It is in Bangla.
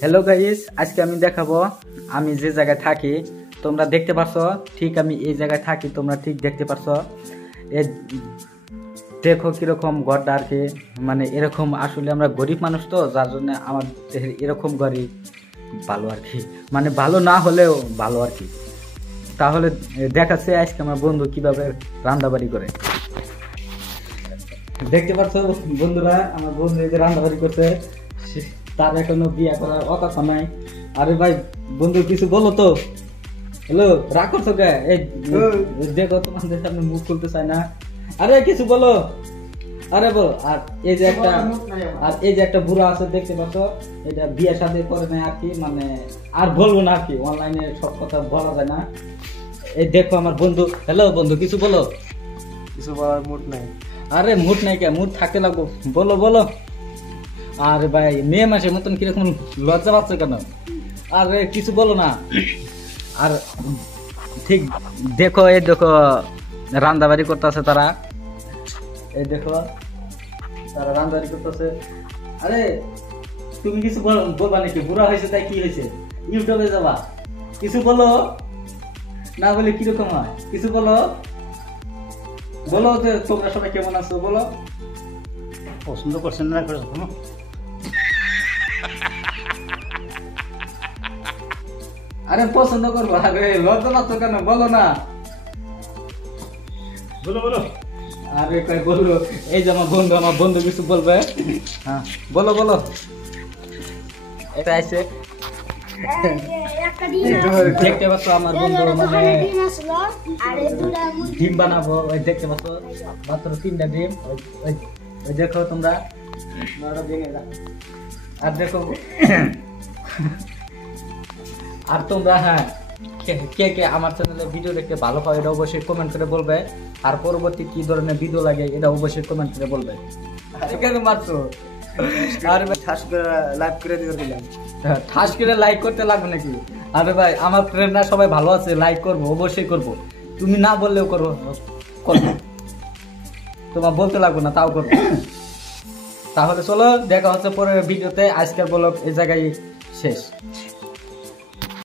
হ্যালো গাইস, আজকে আমি দেখাবো আমি যে জায়গায় থাকি। তোমরা দেখতে পারছো, ঠিক আমি এই জায়গায় থাকি, তোমরা ঠিক দেখতে পারছো। দেখো কিরকম ঘরটা আর কি, মানে এরকম আসলে আমরা গরিব মানুষ তো, যার জন্য আমার এরকম ঘরই ভালো আর কি, মানে ভালো না হলেও ভালো আর কি। তাহলে দেখাচ্ছে আজকে আমার বন্ধু কিভাবে রান্নাবাড়ি করে। দেখতে পাচ্ছ বন্ধুরা, আমার বন্ধু এই যে রান্নাবাড়ি করছে, তার এখনো বিয়ে করার অকাথা নাই। আরে ভাই বন্ধু কিছু বলো তো। হ্যালো, রাগ করছো কে? এই দেখো তোমাদের সামনে মুখ খুলতে চায় না। আরে কিছু বলো, আরে বলো। আর এই যে একটা বুড়া আছে দেখতে পাচ্ছ, এটা বিয়ে শাদী করে নাই আর কি, মানে আর বলবো না আর কি, অনলাইনে সব কথা বলা যায় না। এই দেখো আমার বন্ধু। হ্যালো বন্ধু, কিছু বলো। কিছু বলার মুড নাই। আরে মুড নাই কে, মুড থাকতে লাগবো, বলো বলো। আরে ভাই মেয়ে মাসের মতন কিরকম লজ্জা পাচ্ছে কেন? আরে কিছু বলো না। আর ঠিক দেখো, এই দেখো রান্দাবাড়ি করতেছে তারা, এই দেখো তারা রান্দাবাড়ি করতেছে। আরে তুমি কিছু বলবা নাকি? বুড়া হয়েছে তাই কি হয়েছে? ইউটিউবে যাবা, কিছু বলো না, বলে কিরকম হয়? কিছু বলো, বলো যে তোমরা সবাই কেমন আছো বলো। পছন্দ করছেন না করে শোনো। আরে পছন্দ করবো, আরে লজ্জা পাচ্ছ কেন? বলো না। বলো বলো। আরে কই বললো, এই যে আমার বন্ধু কিছু বলবে। হ্যাঁ বলো বলো। এটা আছে দেখতে পাচ্ছ আমার বন্ধু, মানে ডিম বানাবো। ওই দেখতে পাচ্ছ মাত্র 3টা ডিম। ওই দেখো তোমরা, আর দেখো আর তোমরা, হ্যাঁ কে কে আমার চ্যানেলে ভিডিও দেখতে ভালো পাও এটা অবশ্যই কমেন্ট করে বলবে। আর পরবর্তী কি ধরনের ভিডিও লাগে এটা অবশ্যই কমেন্ট করে বলবে। এখানে মাত্র আর ঠাস করে লাইভ করে দিয়ে দিলাম। ঠাস করে লাইক করতে লাগবে নাকি? আরে ভাই আমার ফ্রেন্ডরা সবাই ভালো আছে, লাইক করবো, অবশ্যই করবো। তুমি না বললেও করবো, তোমার বলতে লাগবে না, তাও করবো। তাহলে চলো দেখা হচ্ছে পরের ভিডিওতে। আজকের ব্লগ এই জায়গায় শেষ।